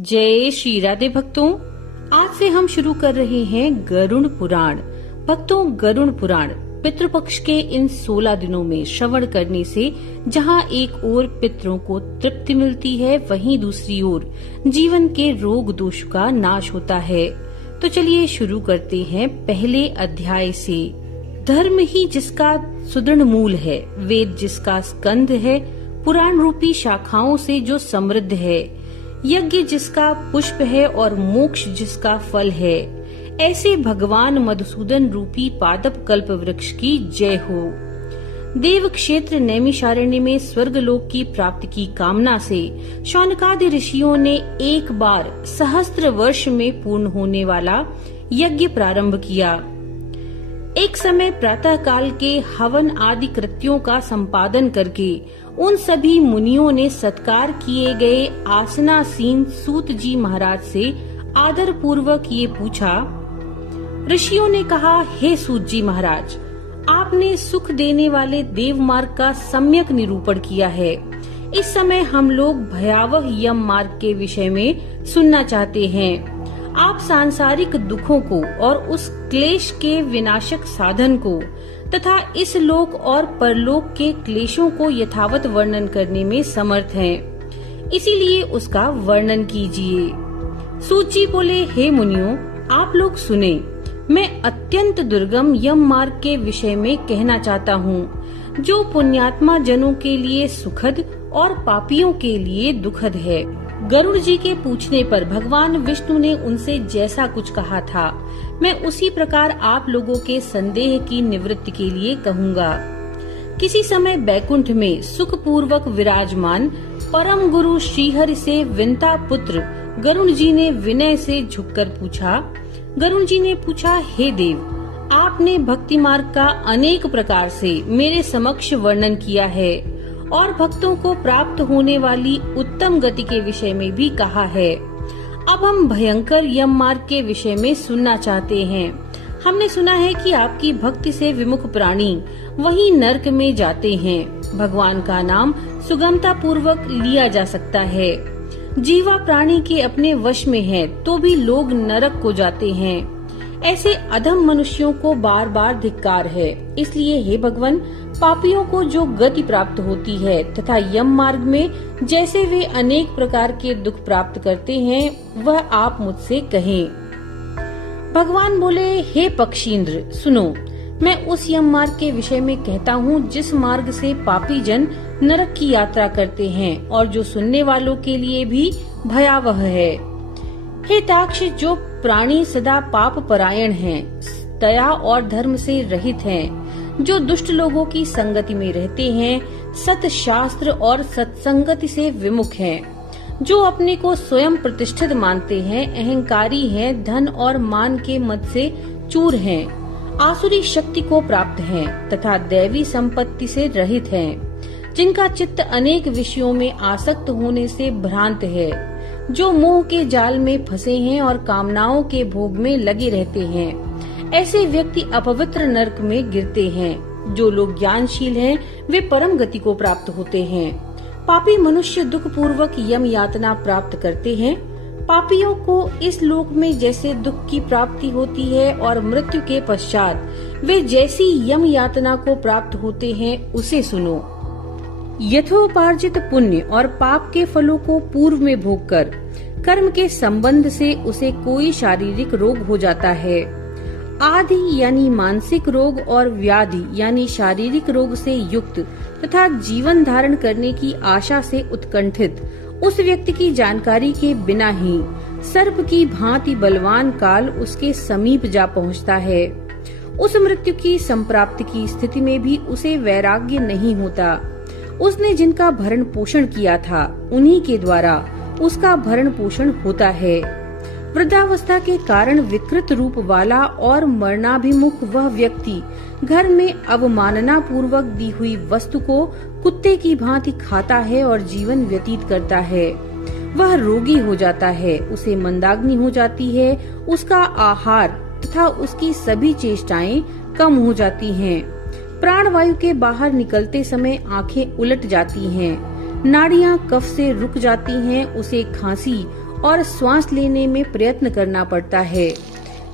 जय श्री राधे भक्तों, आज से हम शुरू कर रहे हैं गरुड़ पुराण। भक्तों, गरुड़ पुराण पितृपक्ष के इन 16 दिनों में श्रवण करने से जहां एक ओर पितरों को तृप्ति मिलती है, वहीं दूसरी ओर जीवन के रोग दोष का नाश होता है। तो चलिए शुरू करते हैं पहले अध्याय से। धर्म ही जिसका सुदृढ़ मूल है, वेद जिसका स्कंध है, पुराण रूपी शाखाओं से जो समृद्ध है, यज्ञ जिसका पुष्प है और मोक्ष जिसका फल है, ऐसे भगवान मधुसूदन रूपी पादप कल्प वृक्ष की जय हो। देव क्षेत्र नैमिषारण्य में स्वर्गलोक की प्राप्ति की कामना से शौनकादि ऋषियों ने एक बार सहस्त्र वर्ष में पूर्ण होने वाला यज्ञ प्रारंभ किया। एक समय प्रातः काल के हवन आदि कृत्यों का संपादन करके उन सभी मुनियों ने सत्कार किए गए आसनासीन सूत जी महाराज से आदर पूर्वक ये पूछा। ऋषियों ने कहा, हे सूत जी महाराज, आपने सुख देने वाले देव मार्ग का सम्यक निरूपण किया है। इस समय हम लोग भयावह यम मार्ग के विषय में सुनना चाहते हैं। आप सांसारिक दुखों को और उस क्लेश के विनाशक साधन को तथा इस लोक और परलोक के क्लेशों को यथावत वर्णन करने में समर्थ हैं, इसीलिए उसका वर्णन कीजिए। सूत जी बोले, हे मुनियों, आप लोग सुने। मैं अत्यंत दुर्गम यम मार्ग के विषय में कहना चाहता हूँ, जो पुण्यात्मा जनों के लिए सुखद और पापियों के लिए दुखद है। गरुड़ जी के पूछने पर भगवान विष्णु ने उनसे जैसा कुछ कहा था, मैं उसी प्रकार आप लोगों के संदेह की निवृत्ति के लिए कहूँगा। किसी समय बैकुंठ में सुख पूर्वक विराजमान परम गुरु श्रीहरि से विंता पुत्र गरुड़ जी ने विनय से झुककर पूछा। गरुड़ जी ने पूछा, हे देव, आपने भक्ति मार्ग का अनेक प्रकार से मेरे समक्ष वर्णन किया है और भक्तों को प्राप्त होने वाली उत्तम गति के विषय में भी कहा है। अब हम भयंकर यम मार्ग के विषय में सुनना चाहते हैं। हमने सुना है कि आपकी भक्ति से विमुख प्राणी वहीं नरक में जाते हैं। भगवान का नाम सुगमता पूर्वक लिया जा सकता है। जीवा प्राणी के अपने वश में है तो भी लोग नरक को जाते हैं। ऐसे अधम मनुष्यों को बार बार धिक्कार है। इसलिए हे भगवान, पापियों को जो गति प्राप्त होती है तथा यम मार्ग में जैसे वे अनेक प्रकार के दुख प्राप्त करते हैं, वह आप मुझसे कहें। भगवान बोले, हे पक्षींद्र, सुनो। मैं उस यम मार्ग के विषय में कहता हूँ जिस मार्ग से पापी जन नरक की यात्रा करते हैं और जो सुनने वालों के लिए भी भयावह है। हे ताक्ष, जो प्राणी सदा पाप परायण हैं, दया और धर्म से रहित हैं, जो दुष्ट लोगों की संगति में रहते हैं, सत शास्त्र और सत्संगति से विमुख हैं, जो अपने को स्वयं प्रतिष्ठित मानते हैं, अहंकारी हैं, धन और मान के मद से चूर हैं, आसुरी शक्ति को प्राप्त हैं तथा दैवी संपत्ति से रहित हैं, जिनका चित्त अनेक विषयों में आसक्त होने से भ्रांत है, जो मोह के जाल में फंसे हैं और कामनाओं के भोग में लगे रहते हैं। ऐसे व्यक्ति अपवित्र नरक में गिरते हैं। जो लोग ज्ञानशील हैं, वे परम गति को प्राप्त होते हैं। पापी मनुष्य दुख पूर्वक यम यातना प्राप्त करते हैं। पापियों को इस लोक में जैसे दुख की प्राप्ति होती है और मृत्यु के पश्चात वे जैसी यम यातना को प्राप्त होते हैं, उसे सुनो। यथोपार्जित पुण्य और पाप के फलों को पूर्व में भोगकर कर्म के संबंध से उसे कोई शारीरिक रोग हो जाता है। आदि यानी मानसिक रोग और व्याधि यानी शारीरिक रोग से युक्त तथा जीवन धारण करने की आशा से उत्कंठित उस व्यक्ति की जानकारी के बिना ही सर्प की भांति बलवान काल उसके समीप जा पहुंचता है। उस मृत्यु की संप्राप्ति की स्थिति में भी उसे वैराग्य नहीं होता। उसने जिनका भरण पोषण किया था, उन्हीं के द्वारा उसका भरण पोषण होता है। वृद्धावस्था के कारण विकृत रूप वाला और मरणाभिमुख वह व्यक्ति घर में अवमानना पूर्वक दी हुई वस्तु को कुत्ते की भांति खाता है और जीवन व्यतीत करता है। वह रोगी हो जाता है, उसे मंदाग्नि हो जाती है, उसका आहार तथा उसकी सभी चेष्टाएं कम हो जाती हैं। प्राणवायु के बाहर निकलते समय आंखें उलट जाती हैं, नाड़ियां कफ से रुक जाती हैं, उसे खांसी और श्वास लेने में प्रयत्न करना पड़ता है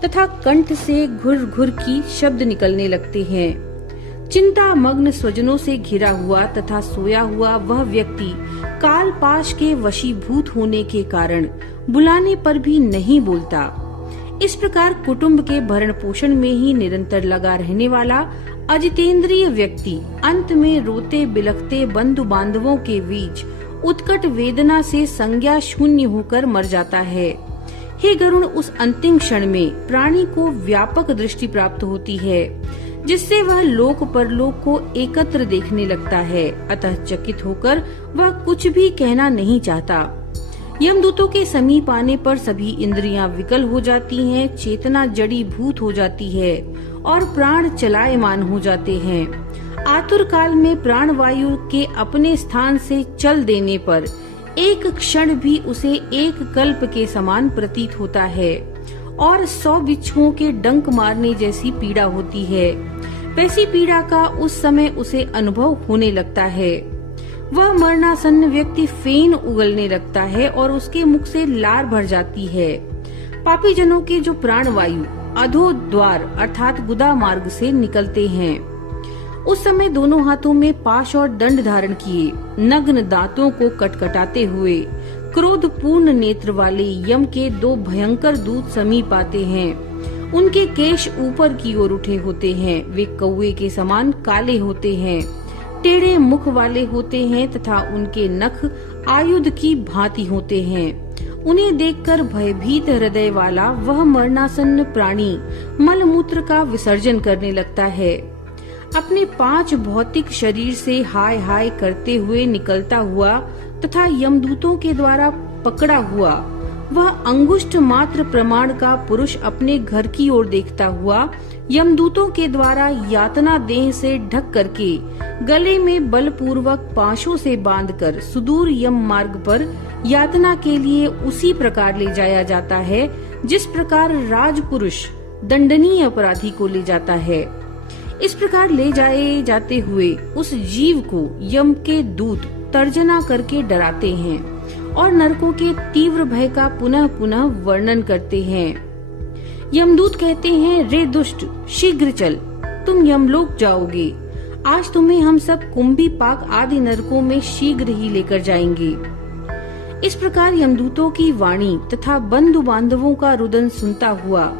तथा कंठ से घुर घुर की शब्द निकलने लगते हैं। चिंता मग्न स्वजनों से घिरा हुआ तथा सोया हुआ वह व्यक्ति काल पाश के वशीभूत होने के कारण बुलाने पर भी नहीं बोलता। इस प्रकार कुटुंब के भरण पोषण में ही निरंतर लगा रहने वाला अजितेंद्रिय व्यक्ति अंत में रोते बिलखते बंधु बांधवों के बीच उत्कट वेदना से संज्ञा शून्य होकर मर जाता है। हे गरुण, उस अंतिम क्षण में प्राणी को व्यापक दृष्टि प्राप्त होती है, जिससे वह लोक परलोक को एकत्र देखने लगता है। अतः चकित होकर वह कुछ भी कहना नहीं चाहता। यमदूतों के समीप आने पर सभी इंद्रियां विकल हो जाती हैं, चेतना जड़ी भूत हो जाती है और प्राण चलायमान हो जाते हैं। आतुर काल में प्राण वायु के अपने स्थान से चल देने पर एक क्षण भी उसे एक कल्प के समान प्रतीत होता है और 100 बिच्छुओं के डंक मारने जैसी पीड़ा होती है। वैसी पीड़ा का उस समय उसे अनुभव होने लगता है। वह मरणासन्न व्यक्ति फेन उगलने लगता है और उसके मुख से लार भर जाती है। पापी जनों के जो प्राण वायु अधो द्वार अर्थात गुदा मार्ग से निकलते हैं, उस समय दोनों हाथों में पाश और दंड धारण किए, नग्न दांतों को कटकटाते हुए क्रोध पूर्ण नेत्र वाले यम के 2 भयंकर दूत समीप आते हैं। उनके केश ऊपर की ओर उठे होते हैं, वे कौवे के समान काले होते हैं, टेढ़े मुख वाले होते हैं तथा उनके नख आयुध की भांति होते हैं। उन्हें देखकर भयभीत हृदय वाला वह मरणासन्न प्राणी मलमूत्र का विसर्जन करने लगता है। अपने 5 भौतिक शरीर से हाय हाय करते हुए निकलता हुआ तथा यमदूतों के द्वारा पकड़ा हुआ वह अंगुष्ठ मात्र प्रमाण का पुरुष अपने घर की ओर देखता हुआ यमदूतों के द्वारा यातना देह से ढक करके गले में बलपूर्वक पाशों से बांधकर सुदूर यम मार्ग पर यातना के लिए उसी प्रकार ले जाया जाता है जिस प्रकार राजपुरुष दंडनीय अपराधी को ले जाता है। इस प्रकार ले जाए जाते हुए उस जीव को यम के दूत तर्जना करके डराते हैं और नरकों के तीव्र भय का पुनः पुनः वर्णन करते हैं। यमदूत कहते हैं, रे दुष्ट, शीघ्र चल, तुम यमलोक जाओगे। आज तुम्हें हम सब कुंभी पाक आदि नरकों में शीघ्र ही लेकर जाएंगे। इस प्रकार यमदूतों की वाणी तथा बंधु बांधवों का रुदन सुनता हुआ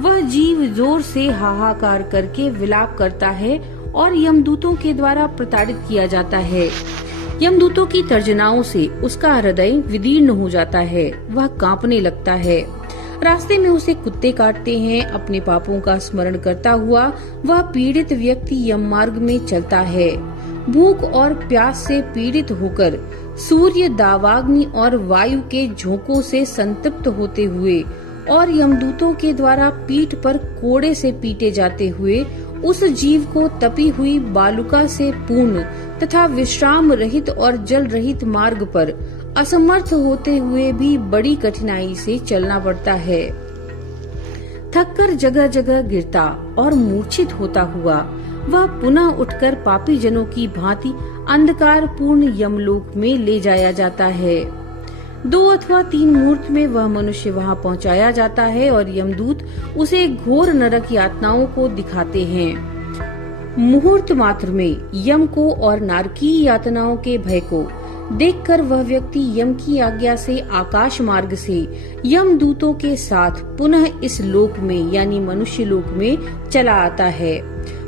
वह जीव जोर से हाहाकार करके विलाप करता है और यमदूतों के द्वारा प्रताड़ित किया जाता है। यमदूतों की तर्जनाओं से उसका हृदय विदीर्ण हो जाता है, वह कांपने लगता है। रास्ते में उसे कुत्ते काटते हैं। अपने पापों का स्मरण करता हुआ वह पीड़ित व्यक्ति यम मार्ग में चलता है। भूख और प्यास से पीड़ित होकर सूर्य दावाग्नि और वायु के झोंकों से संतप्त होते हुए और यमदूतों के द्वारा पीठ पर कोड़े से पीटे जाते हुए उस जीव को तपी हुई बालुका से पूर्ण तथा विश्राम रहित और जल रहित मार्ग पर असमर्थ होते हुए भी बड़ी कठिनाई से चलना पड़ता है। थककर जगह जगह गिरता और मूर्छित होता हुआ वह पुनः उठकर पापी जनों की भांति अंधकार पूर्ण यमलोक में ले जाया जाता है। 2 अथवा 3 मुहूर्त में वह मनुष्य वहां पहुंचाया जाता है और यमदूत उसे घोर नरक यातनाओं को दिखाते हैं। मुहूर्त मात्र में यम को और नारकीय यातनाओं के भय को देखकर वह व्यक्ति यम की आज्ञा से आकाश मार्ग से यमदूतों के साथ पुनः इस लोक में यानी मनुष्य लोक में चला आता है।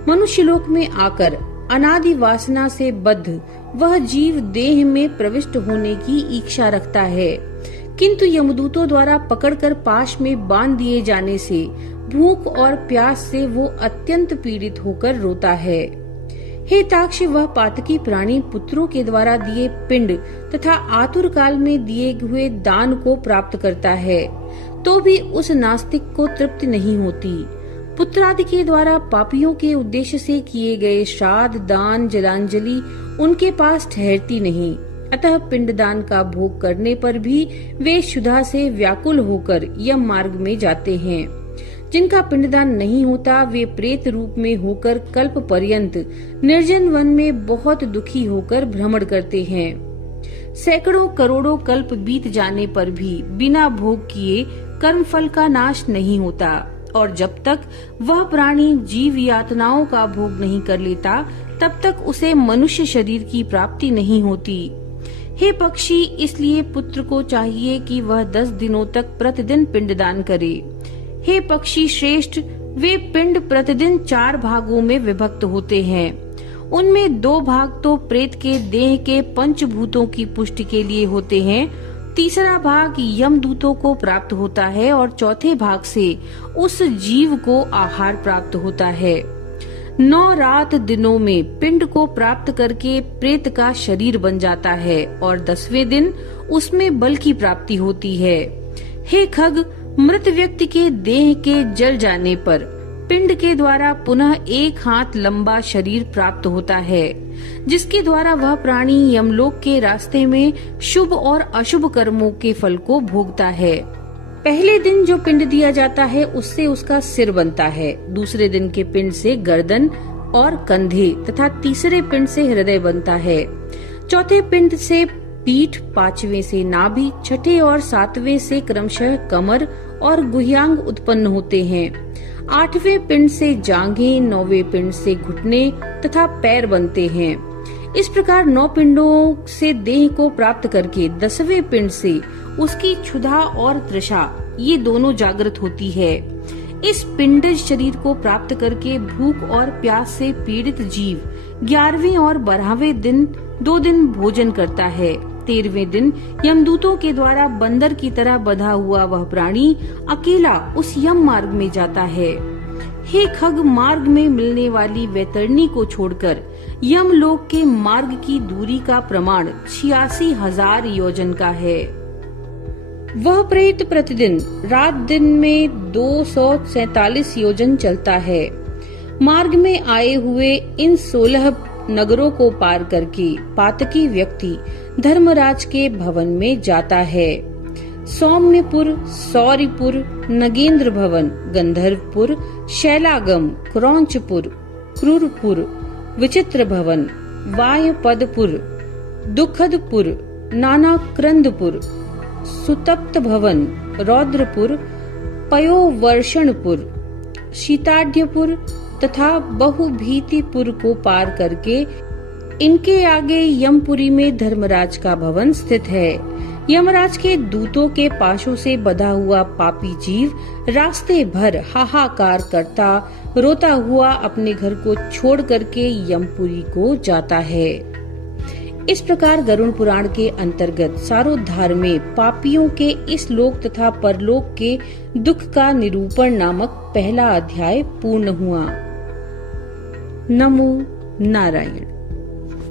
मनुष्य लोक में आकर अनादि वासना से बद्ध वह जीव देह में प्रविष्ट होने की इच्छा रखता है, किंतु यमदूतों द्वारा पकड़कर पाश में बांध दिए जाने से भूख और प्यास से वो अत्यंत पीड़ित होकर रोता है। हे ताक्ष, वह पातकी प्राणी पुत्रों के द्वारा दिए पिंड तथा आतुर काल में दिए हुए दान को प्राप्त करता है, तो भी उस नास्तिक को तृप्ति नहीं होती। पुत्रादि के द्वारा पापियों के उद्देश्य से किए गए श्राद्ध, दान, जलांजलि उनके पास ठहरती नहीं। अतः पिंडदान का भोग करने पर भी वे क्षुधा से व्याकुल होकर यम मार्ग में जाते हैं। जिनका पिंडदान नहीं होता वे प्रेत रूप में होकर कल्प पर्यंत निर्जन वन में बहुत दुखी होकर भ्रमण करते हैं। सैकड़ों करोड़ों कल्प बीत जाने पर भी बिना भोग किए कर्मफल का नाश नहीं होता और जब तक वह प्राणी जीव यातनाओं का भोग नहीं कर लेता तब तक उसे मनुष्य शरीर की प्राप्ति नहीं होती। हे पक्षी, इसलिए पुत्र को चाहिए कि वह 10 दिनों तक प्रतिदिन पिंडदान करे। हे पक्षी श्रेष्ठ, वे पिंड प्रतिदिन 4 भागों में विभक्त होते हैं। उनमें 2 भाग तो प्रेत के देह के पंचभूतों की पुष्टि के लिए होते हैं, तीसरा भाग यमदूतों को प्राप्त होता है और चौथे भाग से उस जीव को आहार प्राप्त होता है। 9 रात दिनों में पिंड को प्राप्त करके प्रेत का शरीर बन जाता है और 10वें दिन उसमें बल की प्राप्ति होती है। हे खग, मृत व्यक्ति के देह के जल जाने पर पिंड के द्वारा पुनः 1 हाथ लंबा शरीर प्राप्त होता है, जिसके द्वारा वह प्राणी यमलोक के रास्ते में शुभ और अशुभ कर्मों के फल को भोगता है। पहले दिन जो पिंड दिया जाता है उससे उसका सिर बनता है, दूसरे दिन के पिंड से गर्दन और कंधे तथा तीसरे पिंड से हृदय बनता है। चौथे पिंड से पीठ, 5वें से नाभि, 6ठे और 7वें से क्रमशः कमर और गुह्यांग उत्पन्न होते हैं। 8वें पिंड से जांघें, 9वें पिंड से घुटने तथा पैर बनते हैं। इस प्रकार 9 पिंडों से देह को प्राप्त करके 10वें पिंड से उसकी क्षुधा और तृषा ये दोनों जागृत होती है। इस पिंडज शरीर को प्राप्त करके भूख और प्यास से पीड़ित जीव 11वें और 12वें दिन 2 दिन भोजन करता है। 13वें दिन यमदूतों के द्वारा बंदर की तरह बंधा हुआ वह प्राणी अकेला उस यम मार्ग में जाता है। हे खग, मार्ग में मिलने वाली वैतरणी को छोड़कर यमलोक के मार्ग की दूरी का प्रमाण 86,000 योजन का है। वह प्रेत प्रतिदिन रात दिन में 247 योजन चलता है। मार्ग में आए हुए इन 16 नगरों को पार करके पातकी व्यक्ति धर्मराज के भवन में जाता है। सौम्यपुर, सौरिपुर, नगेंद्र भवन, गंधर्वपुर, शैलागम, क्रौंचपुर, क्रूरपुर, विचित्र भवन, वायपदपुर, दुखदपुर, नानाक्रंदपुर, सुतप्त भवन, रौद्रपुर, पयोवर्षणपुर, शीताढ्यपुर तथा बहुभीतिपुर को पार करके इनके आगे यमपुरी में धर्मराज का भवन स्थित है। यमराज के दूतों के पाशों से बंधा हुआ पापी जीव रास्ते भर हाहाकार करता रोता हुआ अपने घर को छोड़ करके यमपुरी को जाता है। इस प्रकार गरुड़ पुराण के अंतर्गत सारोद्धार में पापियों के इस लोक तथा परलोक के दुख का निरूपण नामक पहला अध्याय पूर्ण हुआ। नमो नारायण।